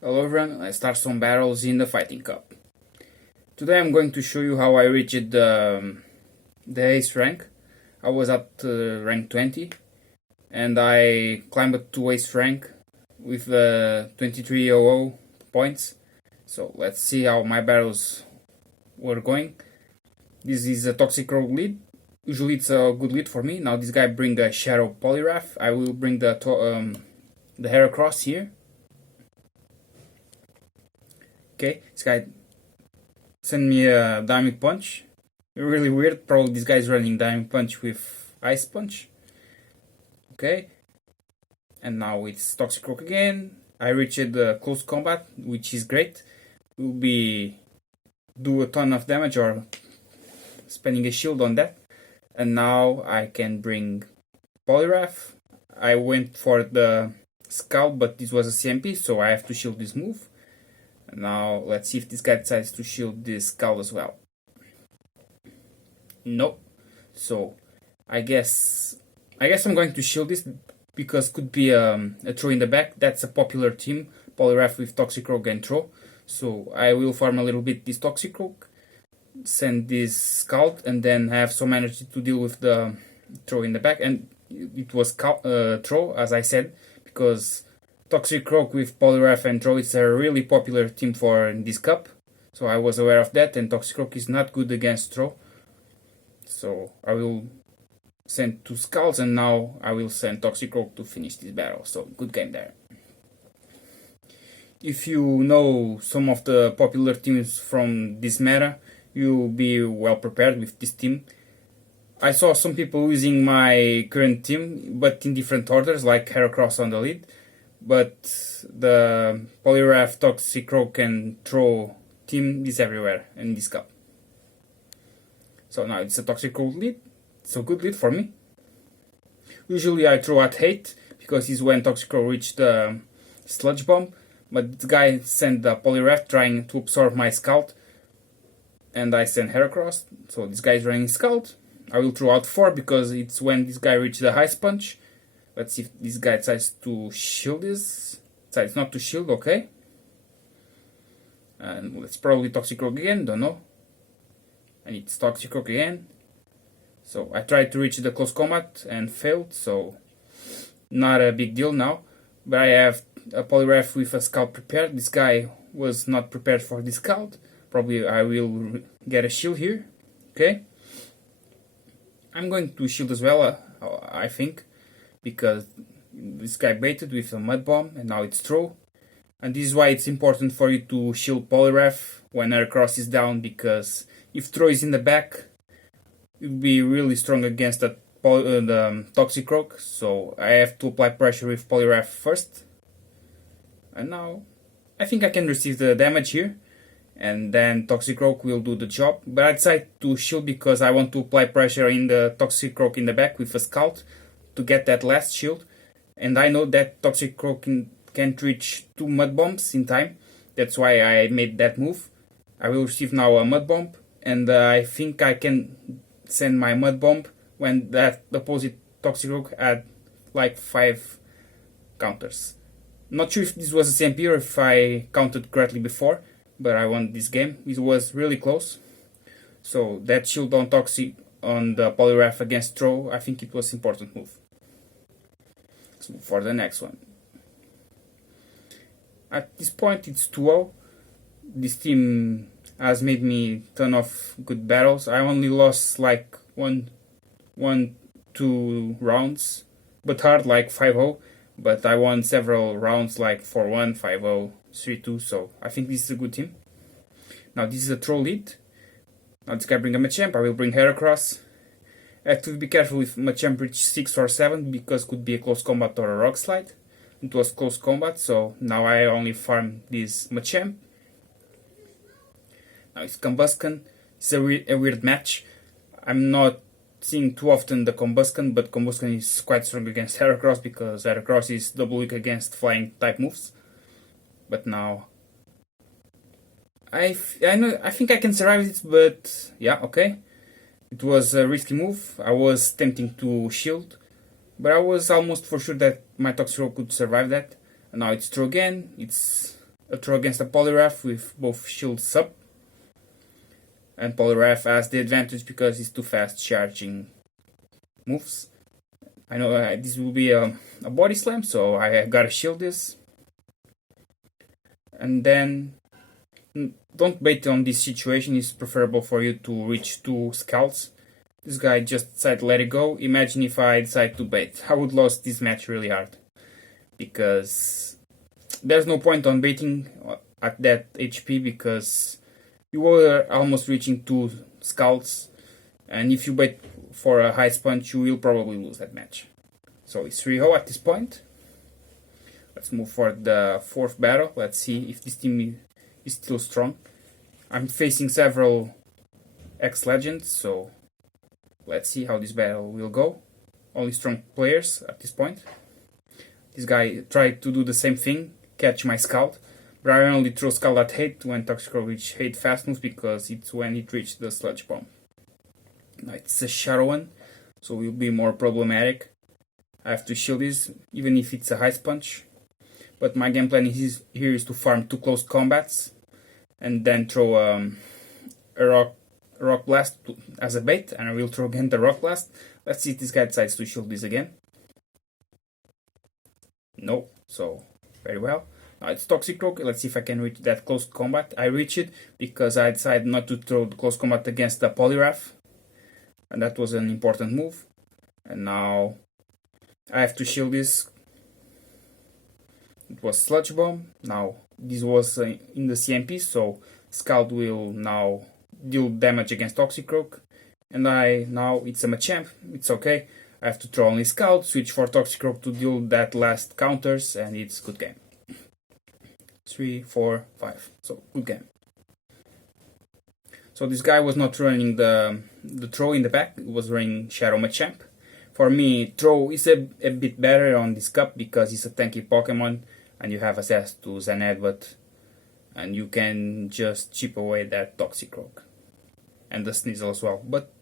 Hello everyone, let's start some battles in the Fighting Cup. Today I'm going to show you how I reached the ace rank. I was at rank 20 and I climbed to ace rank with 2300 points. So let's see how my battles were going. This is a Toxic Rogue lead. Usually it's a good lead for me. Now this guy bring a Shadow Poliwrath. I will bring the Heracross here. Okay, this guy sent me a Diamond Punch. Really weird, probably this guy is running Diamond Punch with Ice Punch. Okay, and now it's Toxic Rock again. I reached the close combat, which is great. Will be do a ton of damage or spending a shield on that. And now I can bring Poliwrath. I went for the Scald, but this was a CMP, so I have to shield this move. Now let's see if this guy decides to shield this Scald as well. Nope. So I guess I'm going to shield this because could be a throw in the back. That's a popular team, Poliwrath with Toxic Rogue and throw. So I will farm a little bit this Toxic Rogue, send this Scald, and then have some energy to deal with the throw in the back. And it was throw, as I said, because Toxic Rogue with Poliwrath and throw is a really popular team for this cup. So I was aware of that, and Toxic Rogue is not good against throw. So I will send 2 Scalds, and now I will send Toxic Rogue to finish this battle. So good game there. If you know some of the popular teams from this meta, you'll be well prepared with this team. I saw some people using my current team, but in different orders, like Heracross on the lead. But the Poliwrath, Toxic Rogue and throw team is everywhere in this cup. So now it's a Toxic Rogue lead. It's a good lead for me. Usually I throw at 8 because it's when Toxic Rogue reached the Sludge Bomb. But this guy sent the Poliwrath trying to absorb my Scald. And I send Heracross. So this guy is running Scald. I will throw out 4 because it's when this guy reached the Ice Punch. Let's see if this guy decides to shield this. Decides not to shield, okay. And let's probably Toxic Rogue again, don't know. And it's Toxic Rogue again. So I tried to reach the close combat and failed, so not a big deal now. But I have a Poliwrath with a Scald prepared. This guy was not prepared for this Scald. Probably I will get a shield here, okay. I'm going to shield as well, I think. Because this guy baited with a Mud Bomb and now it's throw. And this is why it's important for you to shield Poliwrath when Heracross is down, because if throw is in the back, it will be really strong against the Toxic Rogue. So I have to apply pressure with Poliwrath first. And now I think I can receive the damage here. And then Toxic Rogue will do the job. But I decided to shield because I want to apply pressure in the Toxic Rogue in the back with a Scald to get that last shield, and I know that Toxic Rogue can't reach 2 Mud Bombs in time. That's why I made that move. I will receive now a Mud Bomb, and I think I can send my Mud Bomb when that opposite Toxic Rogue had like 5 counters. Not sure if this was a CMP or if I counted correctly before, but I won this game. It was really close. So that shield on Toxic on the Poliwrath against throw, I think it was an important move. Let's move for the next one. At this point it's 2-0. This team has made me a ton of good battles. I only lost like 1-2 rounds, but hard, like 5-0. But I won several rounds like 4-1, 5-0, 3-2. So I think this is a good team. Now this is a throw lead. Now this guy bring a Machamp, I will bring Heracross. I have to be careful if Machamp reach 6 or 7 because could be a close combat or a rock slide. It was close combat, so now I only farm this Machamp. Now it's Combusken. It's a weird match. I'm not seeing too often the Combusken, but Combusken is quite strong against Heracross because Heracross is double weak against flying type moves. But now I think I can survive it, but yeah, okay. It was a risky move. I was tempting to shield, But I was almost for sure that my Toxic Rogue could survive that. And now it's throw again. It's a throw against a Poliwrath with both shields up. And Poliwrath has the advantage because it's too fast charging moves. I know this will be a body slam, so I gotta shield this. And then don't bait on this situation. It's preferable for you to reach 2 scouts. This guy just decided to let it go. Imagine if I decide to bait. I would lose this match really hard. Because there's no point on baiting at that HP because you were almost reaching 2 scouts. And if you bait for a high punch, you will probably lose that match. So it's 3-0 at this point. Let's move for the 4th battle. Let's see if this team is still strong. I'm facing several ex-legends, so let's see how this battle will go. Only strong players at this point. This guy tried to do the same thing, catch my scout, but I only throw scout at hate when Toxicroak reach hate fast moves because it's when it reached the sludge bomb. Now it's a shadow one, so it will be more problematic. I have to shield this, even if it's a high punch. But my game plan here is to farm 2 close combats and then throw a rock blast as a bait, and I will throw again the rock blast. Let's see if this guy decides to shield this again. No, so very well. Now it's Toxicroak. Let's see if I can reach that close combat. I reach it because I decided not to throw the close combat against the Poliwrath, and that was an important move. And now I have to shield this. It was Sludge Bomb. Now this was in the CMP, so Scout will now deal damage against Toxicroak. And now it's a Machamp. It's okay. I have to throw only Scout, switch for Toxicroak to deal that last counters, and it's good game. 3, 4, 5. So good game. So this guy was not running the throw in the back. It was running Shadow Machamp. For me, throw is a bit better on this cup because it's a tanky Pokemon and you have access to Zen Headbutt and you can just chip away that Toxicroak and the Sneasel as well. But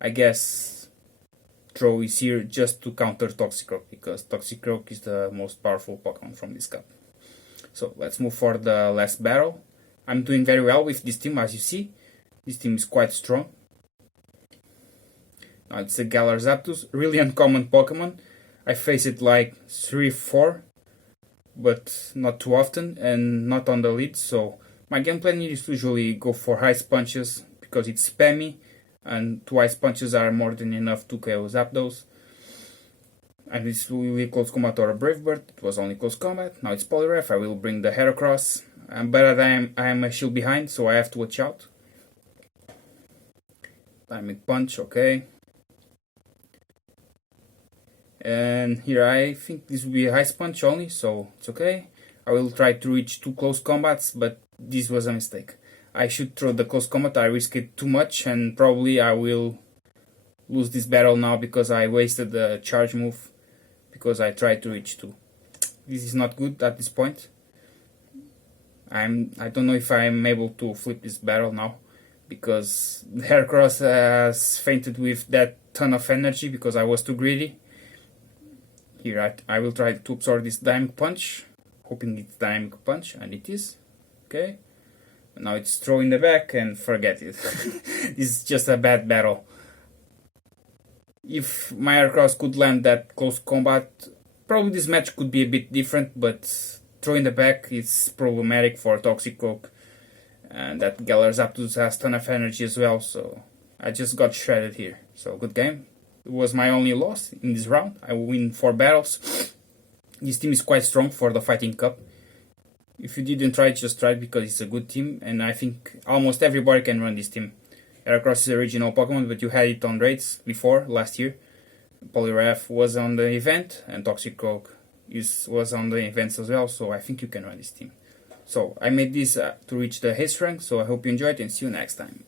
I guess throw is here just to counter Toxicroak because Toxicroak is the most powerful Pokemon from this cup. So let's move for the last battle. I'm doing very well with this team, as you see. This team is quite strong. Now it's a Galar Zapdos, really uncommon Pokemon. I face it like 3-4, but not too often and not on the lead. So my game plan is usually go for ice punches because it's spammy and 2 ice punches are more than enough to KO Zapdos. And this will be close combat or a Brave Bird. It was only close combat. Now it's Poliwrath. I will bring the Heracross. But I am a shield behind, so I have to watch out. Dynamic Punch, okay. And here I think this will be a Ice Punch only, so it's okay. I will try to reach 2 close combats, but this was a mistake. I should throw the close combat. I risked it too much, and probably I will lose this battle now because I wasted the charge move because I tried to reach 2. This is not good at this point. I don't know if I'm able to flip this battle now because the Heracross has fainted with that ton of energy because I was too greedy. Here I will try to absorb this Dynamic Punch, hoping it's Dynamic Punch, and it is. Okay. Now it's throw in the back and forget it. This is just a bad battle. If my Heracross could land that close combat, probably this match could be a bit different, but throw in the back is problematic for Toxicroak. And that Galar Zapdos has ton of energy as well, so I just got shredded here. So good game. It was my only loss in this round. I win 4 battles. This team is quite strong for the Fighting Cup. If you didn't try it, just try it because it's a good team. And I think almost everybody can run this team. Heracross is a regional Pokemon, but you had it on raids before, last year. Poliwrath was on the event, and Toxicroak was on the events as well, so I think you can run this team. So I made this to reach the Haste rank, so I hope you enjoyed and see you next time.